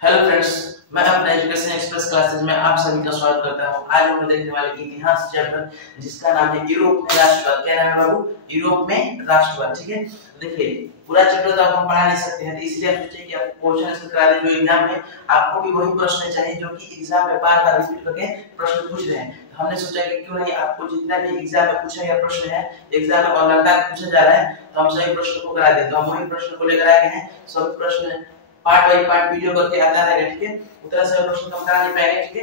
Hello friends, मैं अपना education express classes में आप सभी का स्वागत करता हूं। आज हम देखने वाले इतिहास चैप्टर जिसका नाम है यूरोप में राष्ट्रवाद। क्या नाम है बाबू? यूरोप में राष्ट्रवाद। ठीक है, देखिए पूरा चैप्टर तो हम पढ़ा नहीं सकते हैं, तो इसलिए हम सोचे कि आपको क्वेश्चन आंसर करा दें। जो एग्जाम में आपको भी वही प्रश्न चाहिए जो कि एग्जाम में बार-बार रिपीट करके प्रश्न पूछ रहे हैं। हमने सोचा कि क्यों नहीं आपको जितना भी एग्जाम में पूछा गया प्रश्न है, एग्जाम में और लगातार पूछा जा रहा है, तो हम सभी प्रश्नों को करा दें। तो हम वही प्रश्न को लेकर आए हैं। सभी प्रश्न पार्ट बाय पार्ट वीडियो करके आता रहेगा। ठीक है, उतना सारे प्रश्न हम करा नहीं पाएंगे। ठीक है,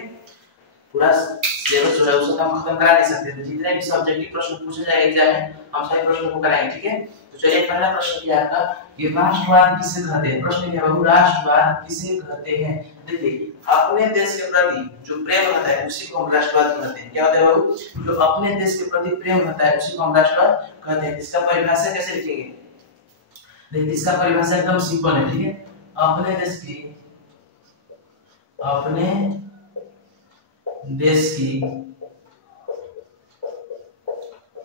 पूरा सिलेबस जो है उसको हम खत्म करा नहीं सकते। तो जितने भी सब्जेक्टिव प्रश्न पूछे जाएंगे एग्जाम में, हम सभी प्रश्नों को कराएंगे। ठीक है, तो चलिए पहला प्रश्न क्या आपका, ये राष्ट्रवाद किसे कहते हैं? प्रश्न क्या बाबू, राष्ट्रवाद किसे कहते हैं? देखिए, अपने देश के प्रति जो प्रेम रहता है उसी को हम राष्ट्रवाद कहते हैं। क्या होता है बाबू? जो अपने देश के प्रति प्रेम रहता है उसी को हम राष्ट्रवाद कहते हैं। इसका परिभाषा कैसे लिखेंगे? देखिए, इसका परिभाषा एकदम सिंपल है। ठीक है, अपने देश की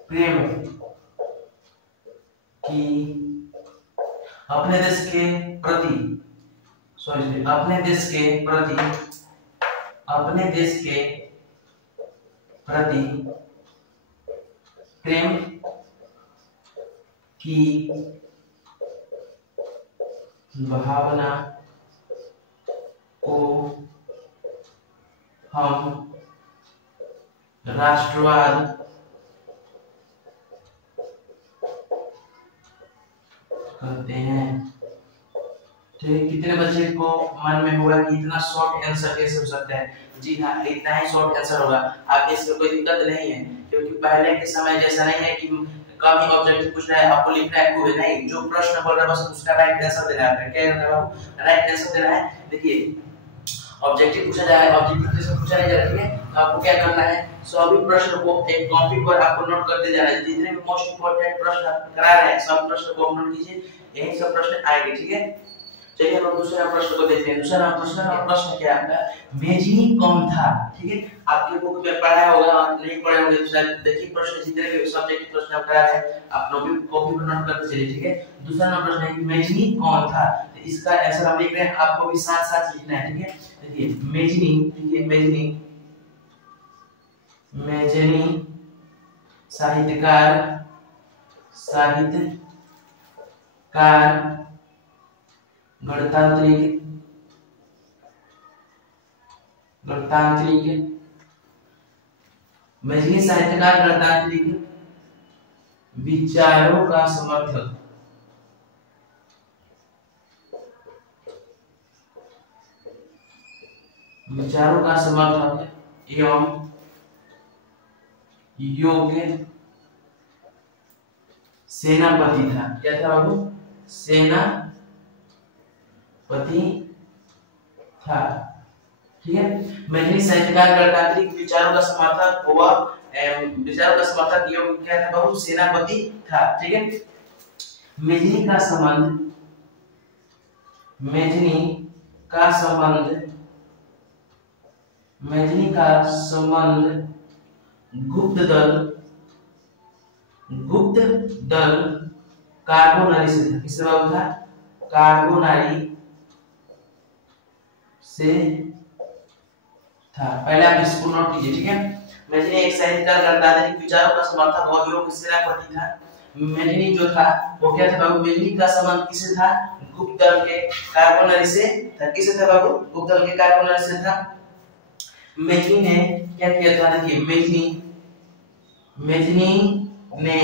प्रेम की अपने देश के प्रति प्रेम की भावना को हम राष्ट्रवाद कहते हैं। ठीक, कितने बच्चे को मन में होगा कि इतना शॉर्ट आंसर कैसे हो सकता है? जी हाँ, इतना ही शॉर्ट आंसर होगा। आपके इसमें कोई दिक्कत नहीं है, क्योंकि पहले के समय जैसा नहीं है कि कम ही ऑब्जेक्टिव पूछ रहा है, आपको लिखना है खूब नहीं, जो प्रश्न बोल रहा है बस उसका राइट आंसर देना है। क्या करना है बाबू? राइट आंसर देना है। देखिए, ऑब्जेक्टिव पूछा जा रहा है, ऑब्जेक्टिव जैसे पूछा नहीं जा रहा है, आपको क्या करना है, सभी प्रश्न को एक कॉपी पर आपको नोट करते जाना है। जितने भी मोस्ट इंपोर्टेंट प्रश्न आप करा रहे हैं सब प्रश्न को नोट कीजिए, यही सब प्रश्न आएंगे। ठीक है, चलिए हम दूसरा प्रश्न को देखते हैं। दूसरा प्रश्न क्या है आपका, मेजनी कौन था? ठीक है, आपके बुक में पढ़ा होगा और नहीं पढ़े होंगे तो शायद देखिए प्रश्न जितने भी सब्जेक्ट प्रश्न आप करा रहे हैं आप कॉपी पर नोट करते चलिए। ठीक है, दूसरा प्रश्न है कि मेजनी कौन था? तो इसका आंसर हम लिख रहे हैं, आपको भी साथ साथ लिखना है। ठीक है, देखिए मेजनी, ठीक है, मेजनी साहित्यकार गणतांत्रिक मेजनी साहित्यकार गणतांत्रिक विचारों का समर्थक एवं योग्य सेनापति था। क्या था बाबू? सेनापति था। ठीक है, मेजनी साहित्यकार गणतांत्रिक विचारों का समर्थक हुआ, विचारों का समर्थक योग्य क्या था बाबू? सेनापति था। ठीक है, मेजनी का संबंध गुप्त दल कार्बोनारी से था। किससे बाबू था? कार्बोनारी से था। पहले आप इसको नोट कीजिए। ठीक है, मेजनी एक साहित्यकार गणतांत्रिक विचारों का समर्थक और योग्य सेनापति था। मेजनी जो था वो क्या था बाबू? मेजनी का संबंध किससे था? गुप्त दल के कार्बोनारी से था। किससे था बाबू? गुप्त दल के कार्बोनारी से था। मेजनी ने क्या किया था? देखिए, मेजनी ने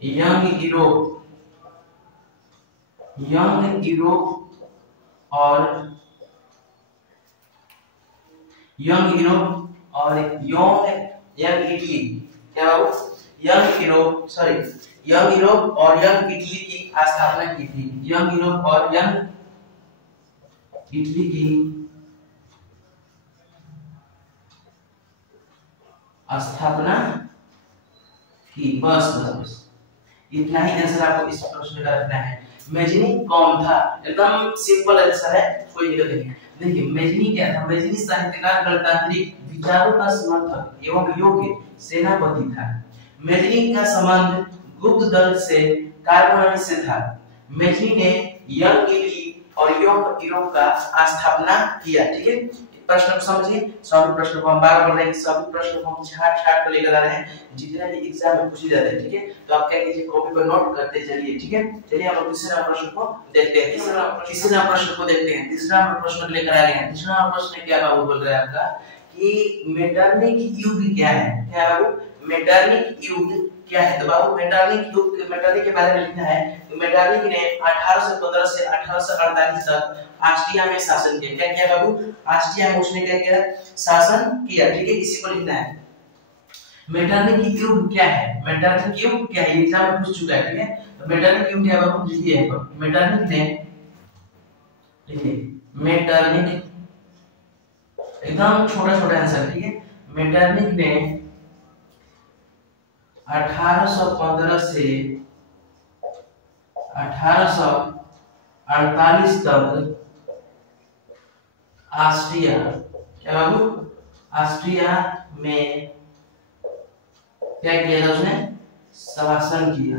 यंग यूरोप और यंग इटली, क्या बाबू? यंग यूरोप और यंग इटली की स्थापना की थी। यंग यूरोप और यंग इटली की स्थापना की। बस इतना ही आंसर आपको इस प्रश्न का रखना है। मेजनी कौन था? एकदम सिंपल आंसर है, कोई दिक्कत नहीं है। देखिए मेजनी क्या था? मेजनी साहित्यकार गणतांत्रिक विचारों का समर्थक एवं योग्य सेनापति था। मेजनी का संबंध गुप्त दल से कार्बोनारी से था। मेजनी ने यंग इटली और यूरोप का स्थापना किया। ठीक है, प्रश्न को समझिए। सभी प्रश्नों को हम बार बार रहे, सभी प्रश्नों को हम छाट छाट कर लेकर आ रहे हैं, जितने भी एग्जाम में पूछे जाते हैं। ठीक है, तो आप क्या कीजिए, कॉपी पर नोट करते चलिए। ठीक है, चलिए हम तीसरा प्रश्न को देखते हैं। तीसरा प्रश्न को देखते हैं। तीसरा प्रश्न लेकर आ गए हैं। तीसरा प्रश्न क्या बाबू बोल रहा है आपका कि मेटरनिक युग क्या है? क्या बाबू, मेटरनिक युग क्या है? तो बाबू मेटरनिक युग, मेटरनिक के बारे में लिखना है। तो मेटरनिक ने 1815 से 1848 तक ऑस्ट्रिया में शासन किया। क्या किया बाबू? ऑस्ट्रिया में उसने क्या किया? शासन किया। ठीक है, इसी को लिखना है। मेटरनिक युग क्या है? मेटरनिक युग क्या है? एग्जाम में पूछ चुका है। ठीक है, तो मेटरनिक युग क्या है बाबू? लिखिए यहाँ पर। मेटरनिक ने, लिखिए मेटरनिक, एकदम छोटा छोटा आंसर। ठीक है, मेटरनिक ने 1815 से 1848 तक ऑस्ट्रिया, क्या बाबू, ऑस्ट्रिया में क्या किया था? उसने शासन किया।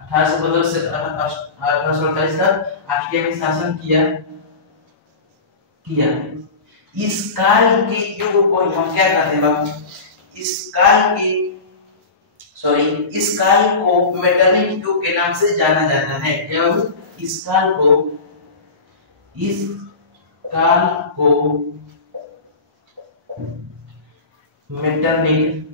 1815 से 1848 तक ऑस्ट्रिया में शासन किया। इस काल के युग को हम क्या कहते हैं बाबू? इस काल को मेटरनिक युग के नाम से जाना जाता है। क्या बाबू? इस काल को मेटरनिक युग के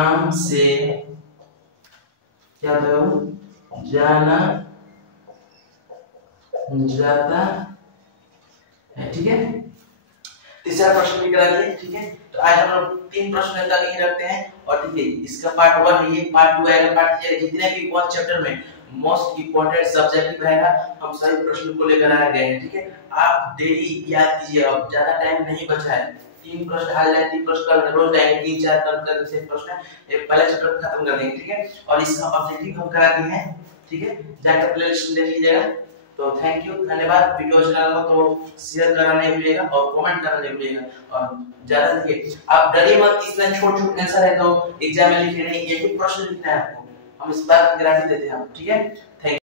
नाम से क्या जाना जाता है। ठीक है, तीसरा प्रश्न भी करा दिए। ठीक है, तो आज हम लोग 3 प्रश्न तक ही रखते हैं। और ठीक है, इसका पार्ट 1 है, ये पार्ट 2 आएगा। पार्ट 3 जितने भी 1 चैप्टर में मोस्ट इंपोर्टेंट सब्जेक्टिव रहेगा, हम सभी प्रश्न को लेकर आ गए हैं। ठीक है, आप डेली याद कीजिए, अब ज्यादा टाइम नहीं बचा है। 3 प्रश्न आज लाए, 3 प्रश्न कल रोज लाएंगे, 3-4 कर से प्रश्न एक पहला चैप्टर खत्म कर देंगे। ठीक है, और इसका ऑब्जेक्टिव हम करा दिए हैं। ठीक है, जाकर प्लेलिस्ट देख लीजिएगा। तो थैंक यू, धन्यवाद। वीडियो अच्छा लगा तो शेयर करना नहीं भूलिएगा और कमेंट करना नहीं भूलिएगा। और ज्यादा देखिए, आप डरिए मत, इतना छोट-छोट आंसर है तो एग्जाम में लिखे नहीं, एक ही प्रश्न लिखना है आपको। हम इस बात की गारंटी देते हैं। ठीक है, थैंक